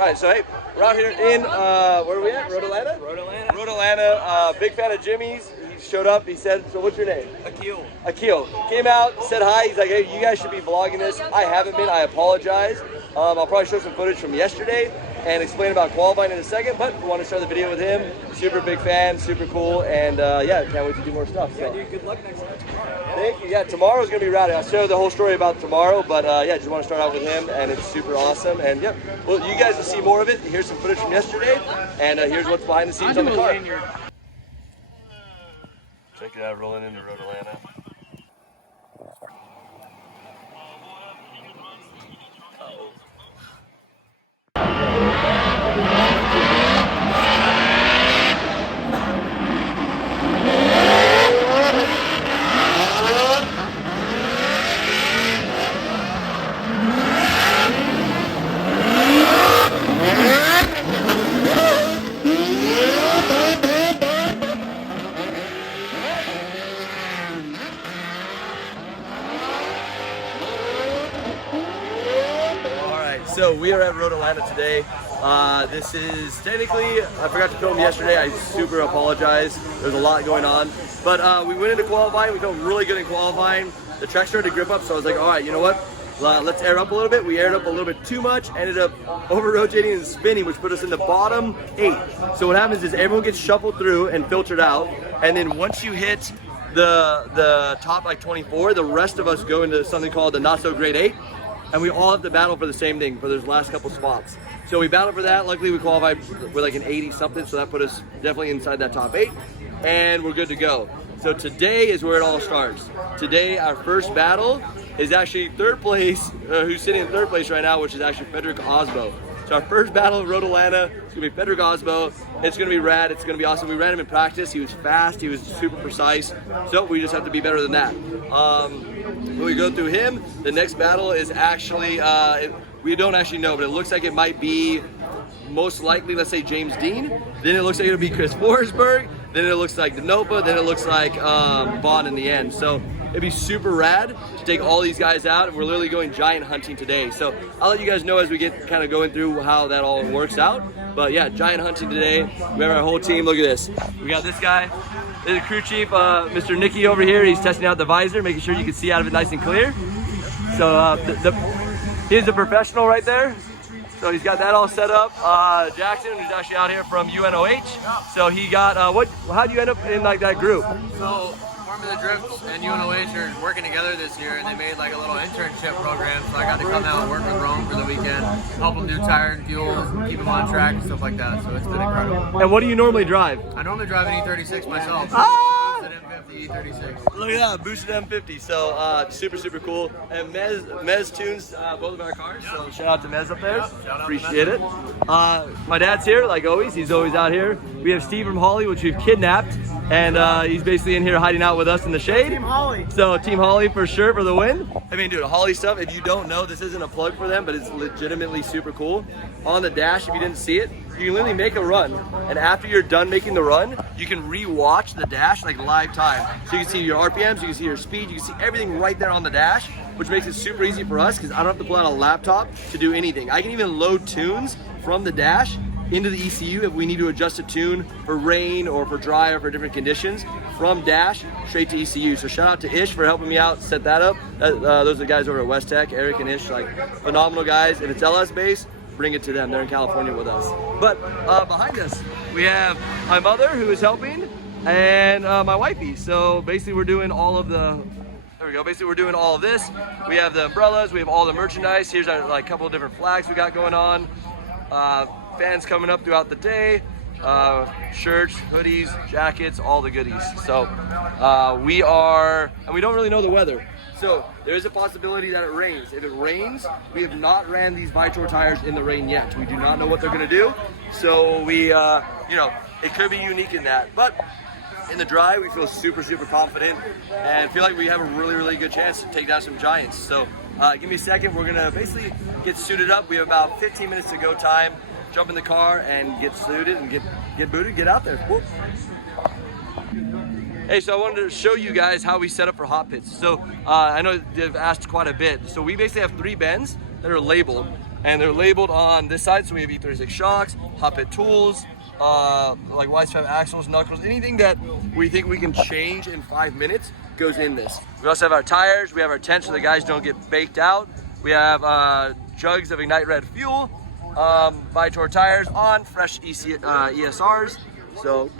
All right, so hey, we're out here in, where are we at? Road Atlanta? Road Atlanta. Road Atlanta, big fan of Jimmy's. He showed up, he said, so what's your name? Akil. Akil. Came out, said hi, he's like, hey, you guys should be vlogging this. I haven't been, I apologize. I'll probably show some footage from yesterday and explain about qualifying in a second, but we want to start the video with him. Super big fan, super cool, and yeah, can't wait to do more stuff. So. Yeah, dude, good luck next time tomorrow. Thank you. Yeah, tomorrow's gonna be rowdy. I'll show the whole story about tomorrow, but yeah, just want to start out with him, and it's super awesome. And yeah, well, you guys will see more of it. Here's some footage from yesterday, and here's what's behind the scenes on the car. Check it out, rolling into Road Atlanta. So we are at Road Atlanta today. This is technically, I forgot to film yesterday. I super apologize. There's a lot going on. But we went into qualifying. We felt really good in qualifying. The track started to grip up, so I was like, all right, you know what? Let's air up a little bit. We aired up a little bit too much, ended up over-rotating and spinning, which put us in the bottom 8. So what happens is everyone gets shuffled through and filtered out. And then once you hit the top like 24, the rest of us go into something called the not-so-great 8. And we all have to battle for the same thing for those last couple spots. So we battled for that. Luckily, we qualified with like an 80 something, so that put us definitely inside that top 8, and we're good to go. So today is where it all starts. Today, our first battle is actually third place, who's sitting in third place right now, which is actually Frederick Osbo. So our first battle at Road Atlanta, it's gonna be Frederick Osbo. It's gonna be rad, it's gonna be awesome. We ran him in practice, he was fast, he was super precise. So we just have to be better than that. When we go through him, the next battle is actually, we don't actually know, but it looks like it might be most likely, let's say James Dean. Then it looks like it'll be Chris Forsberg. Then it looks like Denopa. Then it looks like Vaughn in the end. So it'd be super rad to take all these guys out, and we're literally going giant hunting today. So I'll let you guys know as we get kind of going through how that all works out. But yeah, giant hunting today. We have our whole team. Look at this. We got this guy. This is crew chief, Mr. Nicky over here. He's testing out the visor, making sure you can see out of it nice and clear. So he's a professional right there. So he's got that all set up. Jackson, who's actually out here from UNOH. So he got, how'd you end up in like that group? So Formula Drift and UNOH are working together this year, and they made like a little internship program. So I got to come out and work with Rome for the weekend, help them do tire and fuel, keep them on track and stuff like that. So it's been incredible. And what do you normally drive? I normally drive an E36 myself. M50 E36. Look at that, boosted M50. So super, super cool. And Mez tunes both of our cars. So shout out to Mez up there. Appreciate it. My dad's here, like always. He's always out here. We have Steve from Holly, which we've kidnapped. And he's basically in here hiding out with us in the shade. Team Holly. So Team Holly for sure for the win. I mean, dude, Holly stuff, if you don't know, this isn't a plug for them, but it's legitimately super cool. On the dash, if you didn't see it, you can literally make a run. And after you're done making the run, you can re-watch the dash like live time. So you can see your RPMs, you can see your speed, you can see everything right there on the dash, which makes it super easy for us because I don't have to pull out a laptop to do anything. I can even load tunes from the dash into the ECU if we need to adjust a tune for rain or for dry or for different conditions from dash straight to ECU. So shout out to Ish for helping me out set that up. Those are the guys over at West Tech, Eric and Ish, like phenomenal guys. If it's LS based, bring it to them. They're in California with us. But behind us, we have my mother who is helping and my wifey. So basically we're doing all of the, there we go. Basically we're doing all of this. We have the umbrellas, we have all the merchandise. Here's our like couple of different flags we got going on. Fans coming up throughout the day, shirts, hoodies, jackets, all the goodies. So we are, and we don't really know the weather. So there is a possibility that it rains. If it rains, we have not ran these Vitor tires in the rain yet. We do not know what they're gonna do. So we, you know, it could be unique in that. But in the dry, we feel super, super confident and feel like we have a really, really good chance to take down some giants. So give me a second. We're gonna basically get suited up. We have about 15 minutes to go time. Jump in the car and get suited and get booted, get out there. Whoop. Hey, so I wanted to show you guys how we set up for hot pits. So I know they've asked quite a bit. So we basically have 3 bends that are labeled. and they're labeled on this side. So we have E36 shocks, hot pit tools, like Y5 axles, knuckles, anything that we think we can change in 5 minutes goes in this. We also have our tires, we have our tents so the guys don't get baked out. We have jugs of Ignite Red fuel, Vitor tires on fresh ESRs. So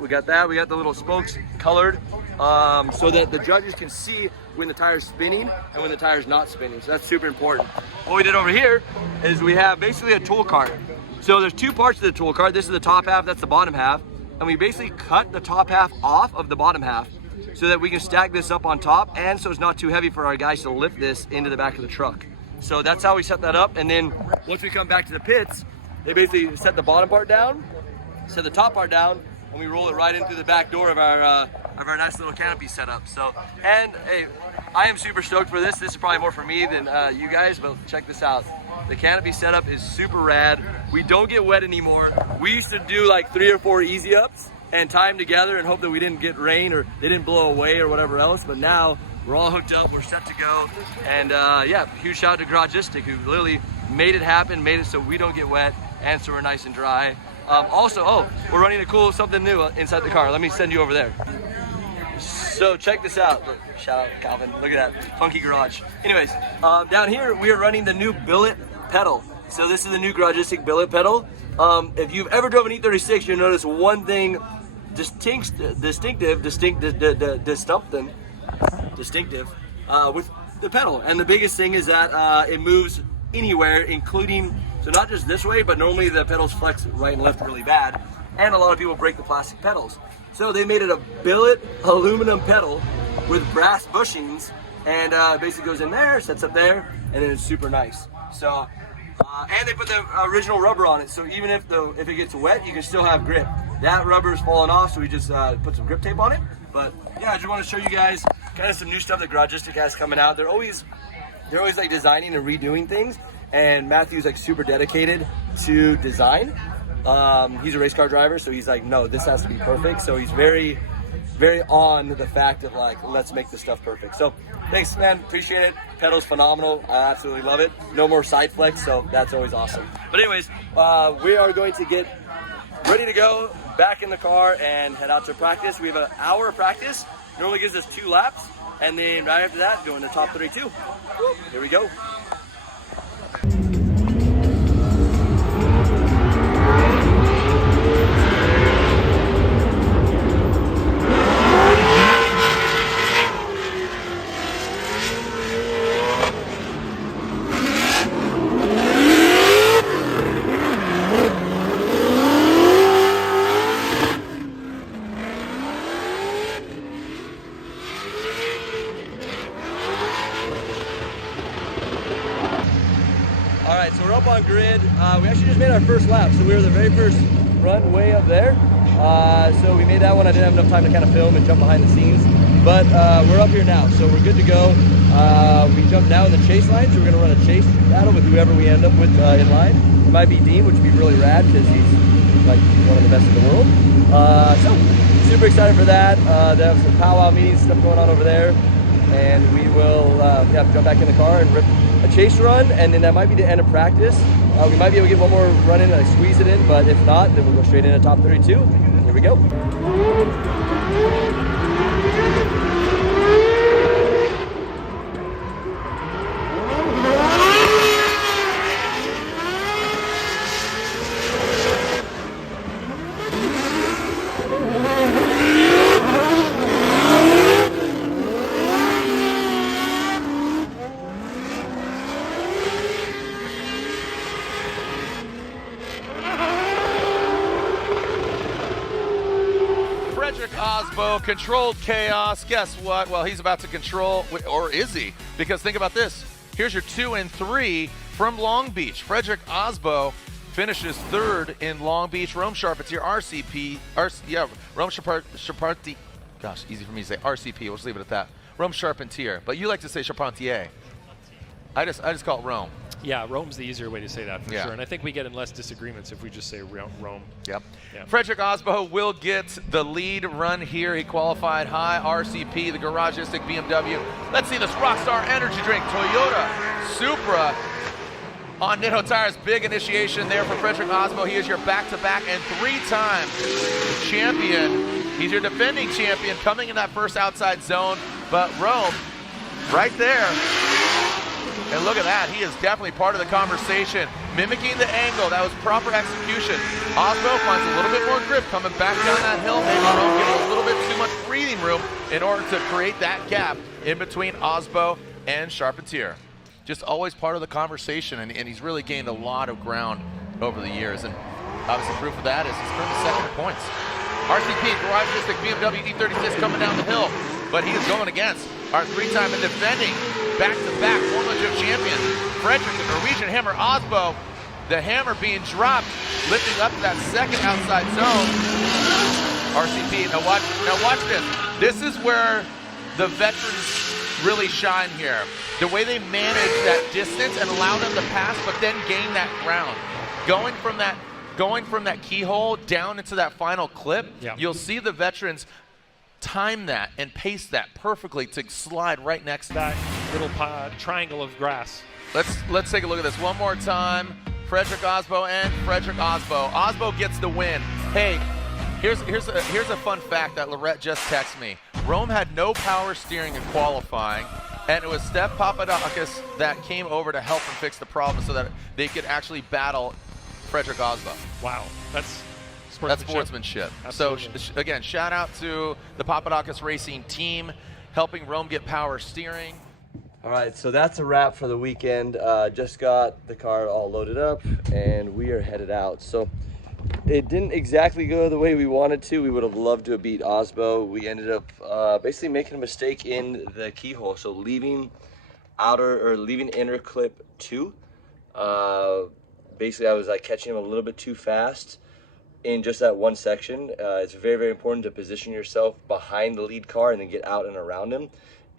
we got that. We got the little spokes colored so that the judges can see when the tire's spinning and when the tire's not spinning. So that's super important. What we did over here is we have basically a tool cart. So there's two parts to the tool cart. This is the top half, that's the bottom half. And we basically cut the top half off of the bottom half so that we can stack this up on top, and so it's not too heavy for our guys to lift this into the back of the truck. So that's how we set that up. And then once we come back to the pits, they basically set the bottom part down, set the top part down, and we roll it right in through the back door of our nice little canopy setup. So, and hey, I am super stoked for this. This is probably more for me than you guys, but check this out. The canopy setup is super rad. We don't get wet anymore. We used to do like 3 or 4 easy ups and tie them together and hope that we didn't get rain or they didn't blow away or whatever else. But now we're all hooked up, we're set to go. And yeah, huge shout out to Garagistic who literally made it happen, made it so we don't get wet and so we're nice and dry. Also, we're running something new inside the car. Let me send you over there. So check this out. Look, shout out Calvin, look at that, funky garage. Anyways, down here we are running the new billet pedal. So this is the new Garagistic billet pedal. If you've ever driven an E36, you'll notice one thing distinctive with the pedal. And the biggest thing is that it moves anywhere, including, so not just this way, but normally the pedals flex right and left really bad. And a lot of people break the plastic pedals. So they made it a billet aluminum pedal with brass bushings, and basically goes in there, sets up there, and then it's super nice. So, and they put the original rubber on it, so even if it gets wet, you can still have grip. That rubber is falling off, so we just put some grip tape on it. But yeah, I just want to show you guys kind of some new stuff that Garagistic has coming out. They're always like designing and redoing things, and Matthew's like super dedicated to design. He's a race car driver, so he's like, no, this has to be perfect. So he's very, very on the fact of like, let's make this stuff perfect. So thanks, man, appreciate it. Pedal's phenomenal, I absolutely love it. No more side flex, so that's always awesome. But anyways, we are going to get ready to go back in the car and head out to practice. We have an hour of practice, normally gives us 2 laps, and then right after that, go into top 32. Here we go. Alright, so we're up on grid. We actually just made our first lap, so we were the very first run way up there. So we made that one. I didn't have enough time to kind of film and jump behind the scenes. But we're up here now, so we're good to go. We jumped down the chase line, so we're going to run a chase battle with whoever we end up with in line. It might be Dean, which would be really rad because he's like one of the best in the world. So super excited for that. They have some powwow meetings, stuff going on over there. And we will jump back in the car and rip a chase run, and then that might be the end of practice. We might be able to get one more run in and squeeze it in, but if not, then we'll go straight into top 32. Here we go. Osbo controlled chaos. Guess what? Well, he's about to control, or is he? Because think about this. Here's your 2 and 3 from Long Beach. Frederick Osbo finishes 3rd in Long Beach. Rome Charpentier, Rome Charpentier. Gosh, easy for me to say. RCP. We'll just leave it at that. Rome Charpentier, but you like to say Charpentier. I just call it Rome. Yeah, Rome's the easier way to say that for sure. And I think we get in less disagreements if we just say Rome. Yep. Yeah. Frederick Osbo will get the lead run here. He qualified high. RCP, the Garagistic BMW. Let's see this Rockstar Energy Drink Toyota Supra. on Nitto Tires. Big initiation there for Frederick Osbo. He is your back-to-back and 3-time champion. He's your defending champion coming in that first outside zone. But Rome, right there. And look at that. He is definitely part of the conversation. Mimicking the angle. That was proper execution. Osbo finds a little bit more grip coming back down that hill. Maybe Rome gives a little bit too much breathing room in order to create that gap in between Osbo and Charpentier. Just always part of the conversation, and he's really gained a lot of ground over the years. And obviously proof of that is he's currently second in points. RCP, Garage District BMW D36 coming down the hill, but he is going against our 3-time and defending back-to-back Formula Drift champion, Frederick, the Norwegian Hammer Osbo. The hammer being dropped, lifting up to that second outside zone. RCP, now watch this. This is where the veterans really shine here. The way they manage that distance and allow them to pass, but then gain that ground. Going from that keyhole down into that final clip, you'll see the veterans time that and pace that perfectly to slide right next to that little triangle of grass. Let's take a look at this one more time. Frederick Osbo and Frederick Osbo. Osbo gets the win. Hey, here's a fun fact that Lorette just texted me. Rome had no power steering in qualifying, and it was Steph Papadakis that came over to help him fix the problem so that they could actually battle Frederick Osbo. Wow, that's sportsmanship. So again, shout out to the Papadakis Racing team helping Rome get power steering. All right, so that's a wrap for the weekend. Just got the car all loaded up and we are headed out. So it didn't exactly go the way we wanted to. We would have loved to have beat Osbo. We ended up basically making a mistake in the keyhole. So leaving inner clip 2. Basically I was like catching him a little bit too fast in just that one section. It's very, very important to position yourself behind the lead car and then get out and around him.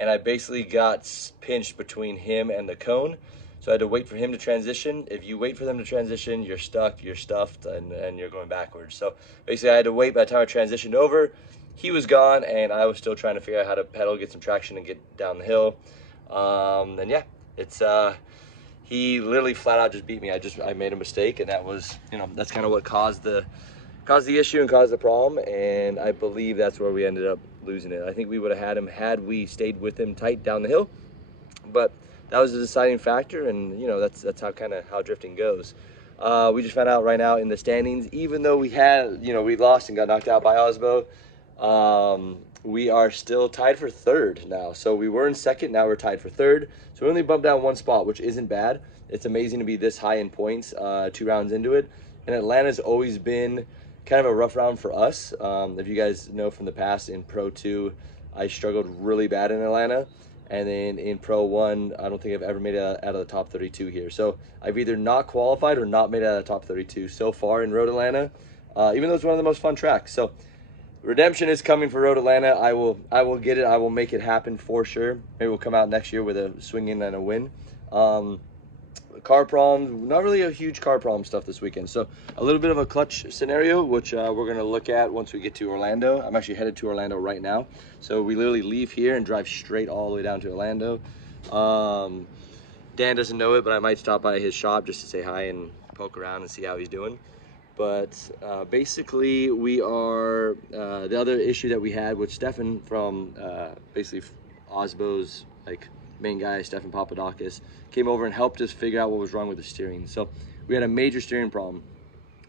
And I basically got pinched between him and the cone. So I had to wait for him to transition. If you wait for them to transition, you're stuck, you're stuffed, and you're going backwards. So basically I had to wait. By the time I transitioned over, he was gone, and I was still trying to figure out how to pedal, get some traction, and get down the hill. And yeah, it's he literally flat out just beat me. I made a mistake, and that was, that's kind of what caused the issue and caused the problem, and I believe that's where we ended up losing it. I think we would have had him had we stayed with him tight down the hill, but that was the deciding factor, and that's how drifting goes. We just found out right now in the standings, even though we lost and got knocked out by Osbo, we are still tied for 3rd now. So we were in 2nd, now we're tied for 3rd. So we only bumped down 1 spot, which isn't bad. It's amazing to be this high in points 2 rounds into it. And Atlanta's always been kind of a rough round for us. If you guys know from the past, in Pro 2, I struggled really bad in Atlanta. And then in Pro 1, I don't think I've ever made it out of the top 32 here. So I've either not qualified or not made it out of the top 32 so far in Road Atlanta, even though it's one of the most fun tracks. So redemption is coming for Road Atlanta. I will get it. I will make it happen for sure. Maybe we'll come out next year with a swing-in and a win. Car problems, not really a huge car problem stuff this weekend. So a little bit of a clutch scenario, which we're going to look at once we get to Orlando. I'm actually headed to Orlando right now. So we literally leave here and drive straight all the way down to Orlando. Dan doesn't know it, but I might stop by his shop just to say hi and poke around and see how he's doing. But basically we are, the other issue that we had with Stefan from basically Osbo's main guy, Stefan Papadakis, came over and helped us figure out what was wrong with the steering. So we had a major steering problem.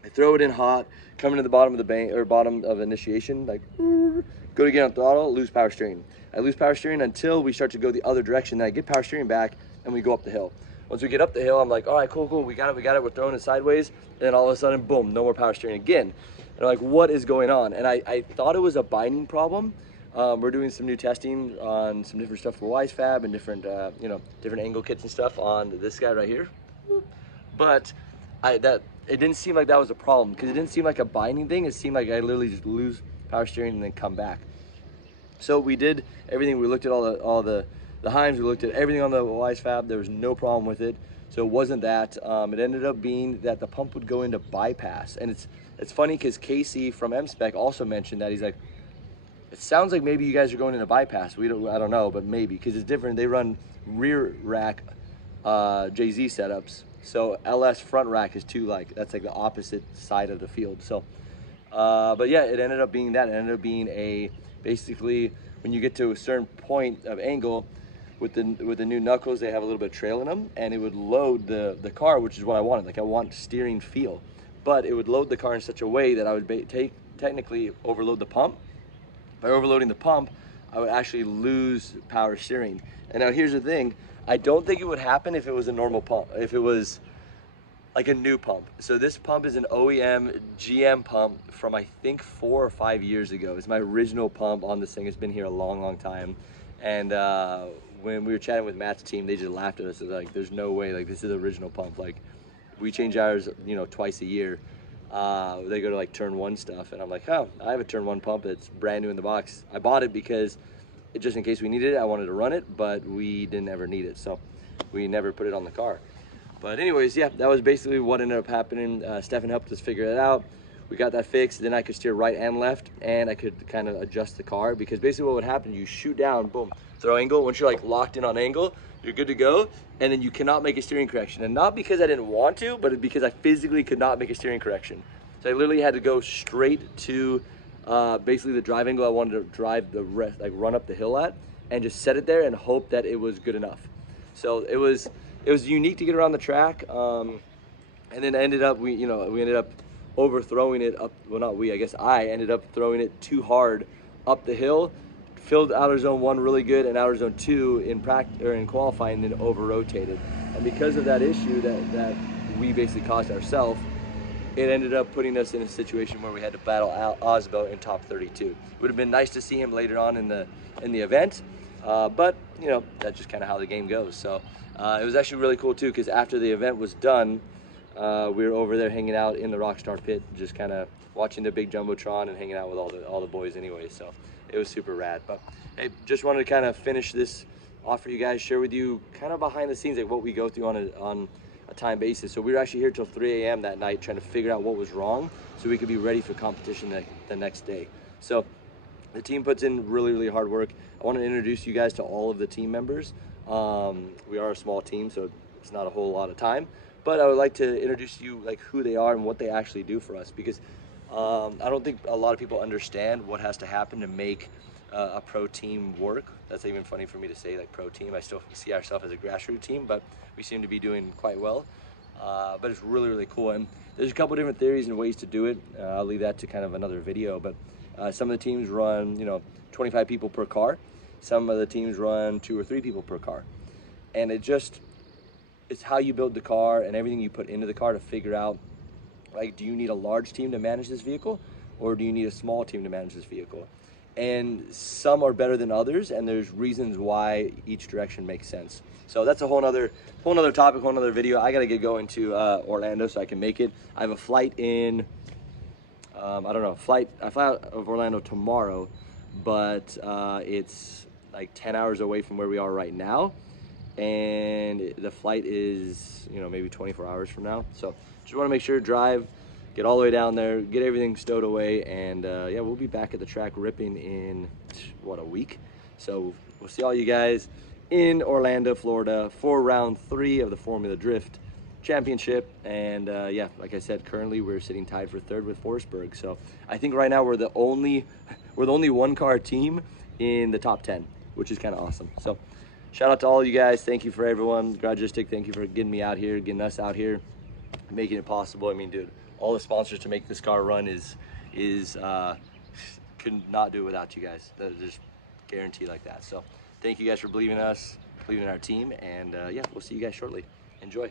I throw it in hot, coming to the bottom of the bank or bottom of initiation, go to get on throttle, lose power steering. I lose power steering until we start to go the other direction. Then I get power steering back and we go up the hill. Once we get up the hill, I'm like, all right, cool, we got it, we're throwing it sideways. And then all of a sudden, boom, no more power steering again. And I'm like, what is going on? And I thought it was a binding problem. We're doing some new testing on some different stuff for WiseFab and different, different angle kits and stuff on this guy right here. But it didn't seem like that was a problem because it didn't seem like a binding thing. It seemed like I literally just lose power steering and then come back. So we did everything. We looked at all the Heims. We looked at everything on the WiseFab. There was no problem with it. So it wasn't that. It ended up being that the pump would go into bypass. And it's funny because Casey from M-Spec also mentioned that. He's like, it sounds like maybe you guys are going into bypass. I don't know, but maybe, because it's different. They run rear rack JZ setups, So LS front rack is that's like the opposite side of the field. So, but yeah, it ended up being that. It ended up being basically when you get to a certain point of angle, with the new knuckles, they have a little bit of trail in them, and it would load the car, which is what I wanted. Like, I want steering feel, but it would load the car in such a way that I would technically overload the pump. By overloading the pump, I would actually lose power steering. And now here's the thing, I don't think it would happen if it was a normal pump, if it was like a new pump. So this pump is an OEM GM pump from I think 4 or 5 years ago. It's my original pump on this thing. It's been here a long time. And when we were chatting with Matt's team, they just laughed at us. They're like, there's no way, like, this is the original pump. Like, we change ours, you know, twice a year. They go to like turn 1 stuff, and I'm like, oh, I have a turn 1 pump that's brand new in the box. I bought it because just in case we needed it, I wanted to run it, but we didn't ever need it, so we never put it on the car. But anyways, yeah, that was basically what ended up happening. Stefan helped us figure it out. We got that fixed. Then I could steer right and left, and I could kind of adjust the car, because basically what would happen, you shoot down, boom, throw angle. Once you're like locked in on angle, you're good to go, and then you cannot make a steering correction. And not because I didn't want to, but because I physically could not make a steering correction. So I literally had to go straight to basically the drive angle I wanted to drive the rest, like run up the hill at, and just set it there and hope that it was good enough. So it was unique to get around the track, and then ended up we ended up overthrowing it up. Well, not we, I guess I ended up throwing it too hard up the hill. Filled outer zone 1 really good and outer zone 2 in practice or in qualifying, then over rotated. And because of that issue that we basically caused ourselves, it ended up putting us in a situation where we had to battle Osbo in top 32. It would have been nice to see him later on in the event, but you know, that's just kind of how the game goes. So it was actually really cool too, because after the event was done, we were over there hanging out in the Rockstar pit, just kind of watching the big jumbotron and hanging out with all the boys anyway. So it was super rad. But hey, just wanted to kind of finish this off for you guys, share with you kind of behind the scenes, like what we go through on a time basis. So we were actually here till 3 a.m. that night trying to figure out what was wrong so we could be ready for competition the next day. So the team puts in really hard work. I want to introduce you guys to all of the team members. We are a small team, so it's not a whole lot of time, but I would like to introduce you like who they are and what they actually do for us, because I don't think a lot of people understand what has to happen to make a pro team work. That's even funny for me to say, like, pro team. I still see ourselves as a grassroots team, but we seem to be doing quite well. But it's really cool, and there's a couple different theories and ways to do it. I'll leave that to kind of another video, but some of the teams run 25 people per car. Some of the teams run 2 or 3 people per car, and it's how you build the car and everything you put into the car to figure out, like, do you need a large team to manage this vehicle, or do you need a small team to manage this vehicle? And some are better than others, and there's reasons why each direction makes sense. So that's a whole nother topic, whole nother video. I gotta get going to Orlando so I can make it. I have a flight in, I fly out of Orlando tomorrow, but it's like 10 hours away from where we are right now. And the flight is, maybe 24 hours from now. So just wanna make sure to drive, get all the way down there, get everything stowed away, and yeah, we'll be back at the track ripping in, a week. So we'll see all you guys in Orlando, Florida for round 3 of the Formula Drift Championship. And yeah, like I said, currently we're sitting tied for 3rd with Forsberg. So I think right now we're the only 1-car team in the top 10, which is kind of awesome. So shout out to all you guys. Thank you for everyone. Gragistic, thank you for getting me out here, getting us out here, making it possible. I mean, dude, all the sponsors to make this car run could not do it without you guys. That is just guaranteed like that. So thank you guys for believing in us, believing in our team, and yeah, we'll see you guys shortly. Enjoy.